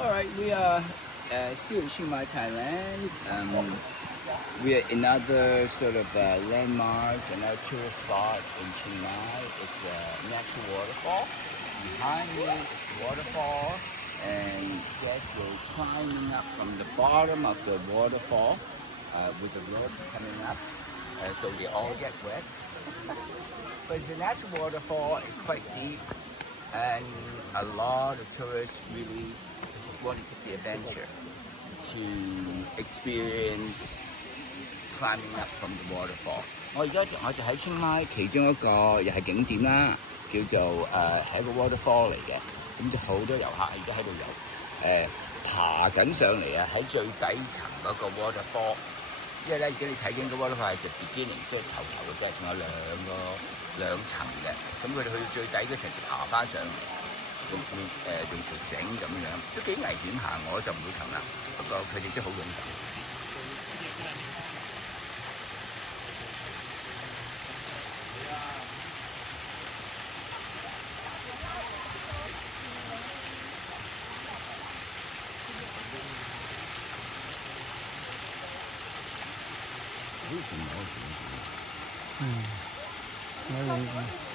All right, we are still in Chiang Mai, Thailand. We are another sort of landmark, another tourist spot in Chiang Mai. It's a natural waterfall. Behind me is the waterfall, and guests will climbing up from the bottom of the waterfall with the rope coming up, so they all get wet. But it's a natural waterfall. It's quite deep, and a lot of tourists really want to take the adventure to experience climbing up from the waterfall。我而家喺清邁其中一個又係景點啦，叫做係一個 waterfall 嚟嘅，咁就好多遊客而家喺度爬緊上嚟啊！喺最底層嗰個 waterfall，因為咧而家你睇緊個 waterfall 係就 beginning， 即係頭嘅啫，仲有兩層嘅，咁佢哋去到最底嗰層就爬翻上嚟。用條繩咁樣，都幾危險下，我就唔會擒啦。不過佢哋都好勇敢。嗯，可以。